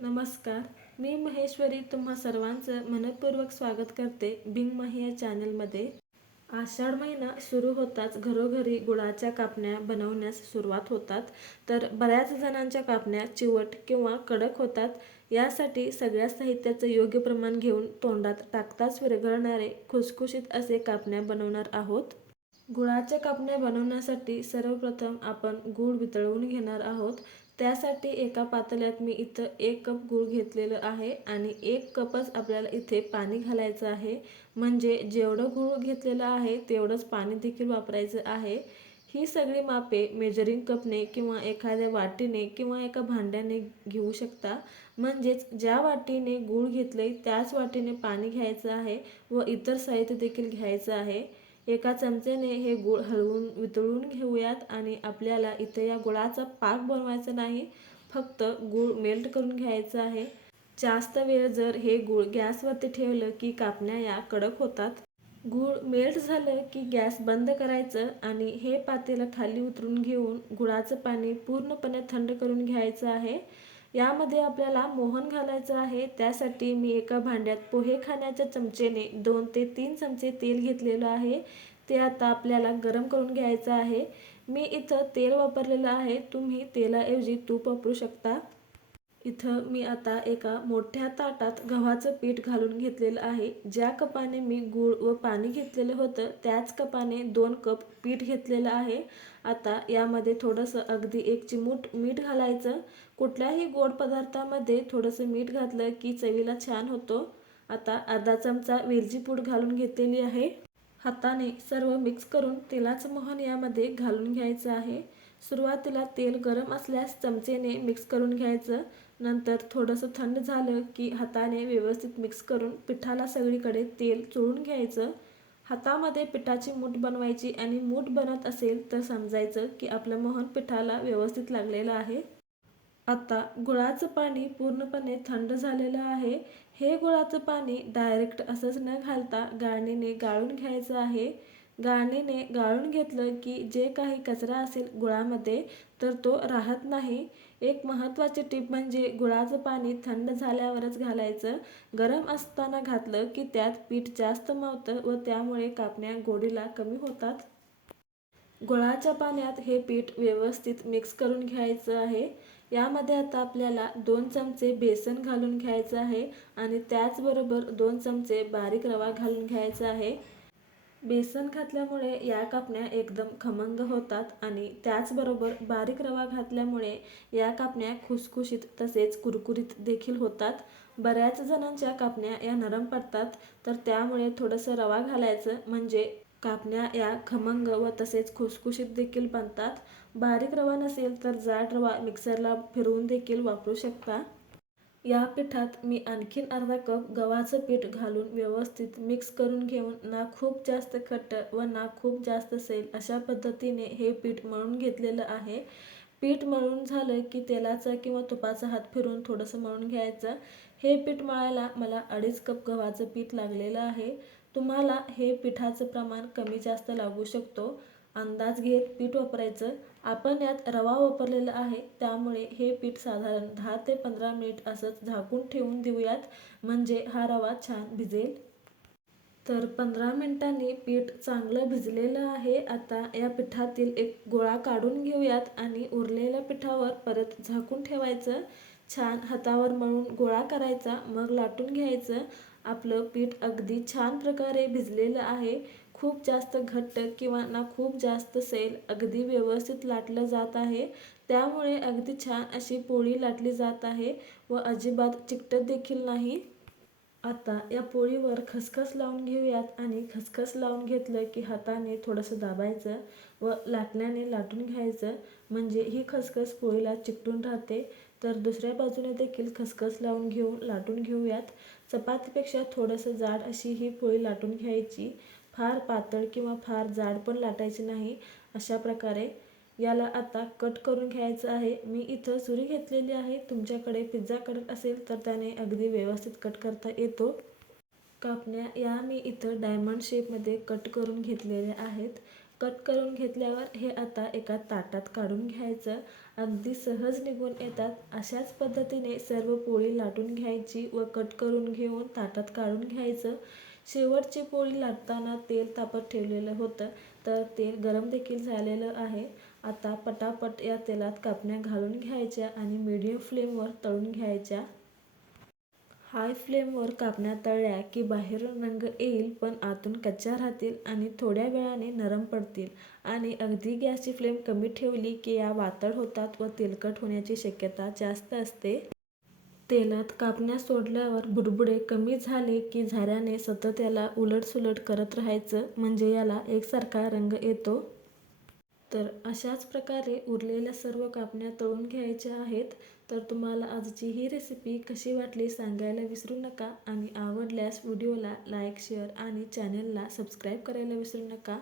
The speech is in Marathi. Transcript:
नमस्कार. मी महेश्वरी तुम्हा सर्वांचं मनपूर्वक स्वागत करते बिंग महिया या चॅनलमध्ये. आषाढ महिना सुरू होताच घरोघरी गुळाच्या कापण्या बनवण्यास सुरुवात होतात. तर बऱ्याच जणांच्या कापण्या चिवट किंवा कडक होतात. यासाठी सगळ्या साहित्याचं योग्य प्रमाण घेऊन तोंडात टाकताच विरघळणारे खुसखुशीत असे कापण्या बनवणार आहोत. गुळाच्या कापण्या बनवण्यासाठी सर्वप्रथम आपण गूळ वितळवून घेणार आहोत. त्यासाठी एका पातेल्यात मी इथं एक कप गूळ घेतलेलं आहे आणि एक कपच आपल्याला इथे पाणी घालायचं आहे. म्हणजे जेवढं गूळ घेतलेलं आहे तेवढंच पाणी देखील वापरायचं आहे. ही सगळी मापे मेजरिंग कपने किंवा एखाद्या वाटीने किंवा एका भांड्याने घेऊ शकता. म्हणजेच ज्या वाटीने गूळ घेतले त्याच वाटीने पाणी घ्यायचं आहे व इतर साहित्य देखील घ्यायचं आहे. एका चमचेने हे गुळ हलवून वितळून घेऊयात आणि आपल्याला इथे या गुळाचा पाक बनवायचा नाही फक्त गूळ मेल्ट करून घ्यायचं आहे. जास्त वेळ जर हे गूळ गॅसवरती ठेवलं की कापण्या या कडक होतात. गूळ मेल्ट झालं की गॅस बंद करायचं आणि हे पातेलं खाली उतरून घेऊन गुळाचं पाणी पूर्णपणे थंड करून घ्यायचं आहे. यामध्ये आपल्याला मोहन घालायचं आहे. त्यासाठी मी एका भांड्यात पोहे खाण्याच्या चमचेने दोन ते तीन चमचे तेल घेतलेलं आहे. ते आता आपल्याला गरम करून घ्यायचं आहे. मी इथं तेल वापरलेलं आहे. तुम्ही तेलाऐवजी तूप वापरू शकता. इथं मी आता एका मोठ्या ताटात गव्हाचं पीठ घालून घेतलेलं आहे. ज्या कपाने मी गूळ व पाणी घेतलेलं होतं त्याच कपाने दोन कप पीठ घेतलेलं आहे. आता यामध्ये थोडंसं अगदी एक चिमूट मीठ घालायचं. कुठल्याही गोड पदार्थामध्ये थोडंसं मीठ घातलं की चवीला छान होतो. आता अर्धा चमचा वेलची पूड घालून घेतलेली आहे. हाताने सर्व मिक्स करून तेलाचं मोहन यामध्ये घालून घ्यायचं आहे. सुरुवातीला तेल गरम असल्यास चमचेने मिक्स करून घ्यायचं. नंतर थोडंसं थंड झालं की हाताने व्यवस्थित मिक्स करून पिठाला सगळीकडे तेल चोळून घ्यायचं. हातामध्ये पिठाची मूठ बनवायची आणि मूठ बनत असेल तर समजायचं की आपलं मोहन पिठाला व्यवस्थित लागलेलं आहे. आता गुळाचं पाणी पूर्णपणे थंड झालेलं आहे. हे गुळाचं पाणी डायरेक्ट असंच न घालता गाळणीने गाळून घ्यायचं आहे. गाळणीने गाळून घेतलं की जे काही कचरा असेल गुळामध्ये तर तो राहत नाही. एक महत्त्वाची टीप म्हणजे गुळाचं पाणी थंड झाल्यावरच घालायचं. गरम असताना घातलं की त्यात पीठ जास्त मावतं व त्यामुळे कापण्या गोडीला कमी होतात. गुळाच्या पाण्यात हे पीठ व्यवस्थित मिक्स करून घ्यायचं आहे. यामध्ये आता आपल्याला दोन चमचे बेसन घालून घ्यायचं आहे आणि त्याचबरोबर दोन चमचे बारीक रवा घालून घ्यायचा आहे. बेसन घातल्यामुळे या कापण्या एकदम खमंग होतात आणि त्याचबरोबर बारीक रवा घातल्यामुळे या कापण्या खुसखुशीत तसेच कुरकुरीत देखील होतात. बऱ्याच जणांच्या कापण्या या नरम पडतात तर त्यामुळे थोडंसं रवा घालायचं म्हणजे कापण्या या खमंग व तसेच खुसखुशीत देखील बनतात. बारीक रवा नसेल तर जाड रवा मिक्सरला फिरवून देखील वापरू शकता. या पिठात मी आणखीन अर्धा कप गव्हाचं पीठ घालून व्यवस्थित मिक्स करून घेऊन ना खूप जास्त खट्ट व ना खूप जास्त सैल अशा पद्धतीने हे पीठ मळून घेतलेलं आहे. पीठ मळून झालं की तेलाचा किंवा तुपाचा हात फिरून थोडंसं मळून घ्यायचं. हे पीठ मळायला मला अडीच कप गव्हाचं पीठ लागलेलं आहे. तुम्हाला हे पिठाचं प्रमाण कमी जास्त लागू शकतो. अंदाज घेत पीठ वापरायचं. आपण यात रवा वापरलेला आहे त्यामुळे हे पीठ साधारण दहा ते पंधरा मिनिट असंच झाकून ठेवून देऊयात. म्हणजे हा रवा छान भिजेल. तर पंधरा मिनिटांनी पीठ चांगलं भिजलेलं आहे. आता या पिठातील एक गोळा काढून घेऊयात आणि उरलेल्या पिठावर परत झाकून ठेवायचं. छान हातावर मळून गोळा करायचा मग लाटून घ्यायचं. आपलं पीठ अगदी छान प्रकारे भिजलेलं आहे. खूप जास्त घट्ट किंवा ना खूप जास्त सैल अगदी व्यवस्थित लाटलं जात आहे. त्यामुळे अगदी छान अशी पोळी लाटली जात आहे व अजिबात चिकटत देखील नाही. आता या पोळीवर खसखस लावून घेऊयात आणि खसखस लावून घेतलं की हाताने थोडंसं दाबायचं व लाटण्याने लाटून घ्यायचं. म्हणजे ही खसखस पोळीला चिकटून राहते. तर दुसऱ्या बाजूने देखील खसखस लावून घेऊन लाटून घेऊयात. चपातीपेक्षा थोडंसं जाड अशी ही पोळी लाटून घ्यायची. फार पातळ किंवा फार जाड पण लाटायची नाही अशा प्रकारे. याला आता कट करून घ्यायचं आहे. मी इथं सुरी घेतलेली आहे. तुमच्याकडे पिझ्झा कटर असेल तर त्याने अगदी व्यवस्थित कट करता येतो. कापण्या या मी इथं डायमंड शेपमध्ये कट करून घेतलेल्या आहेत. कट करून घेतल्यावर हे आता एका ताटात काढून घ्यायचं. अगदी सहज निघून येतात. अशाच पद्धतीने सर्व पोळी लाटून घ्यायची व कट करून घेऊन ताटात काढून घ्यायचं. शेवटची पोळी लाटताना तेल तापत ठेवलेलं होतं तर तेल गरम देखील झालेलं आहे. आता पटापट या तेलात कापण्या घालून घ्यायच्या आणि मीडियम फ्लेमवर तळून घ्यायच्या. हाय फ्लेमवर कापण्या तळल्या की बाहेरून रंग येईल पण आतून कच्च्या राहतील आणि थोड्या वेळाने नरम पडतील. आणि अगदी गॅसची फ्लेम कमी ठेवली की या वातळ होतात व तेलकट होण्याची शक्यता जास्त असते. तेलात कापण्या सोडल्यावर बुडबुडे कमी झाले की झाऱ्याने सतत याला उलटसुलट करत राहायचं म्हणजे याला एकसारखा रंग येतो. तर अशाच प्रकारे उरलेल्या सर्व कापण्या तळून घ्यायच्या आहेत. तर तुम्हाला आजची ही रेसिपी कशी वाटली सांगायला विसरू नका आणि आवडल्यास व्हिडिओला लाईक शेअर आणि चॅनलला सबस्क्राईब करायला विसरू नका.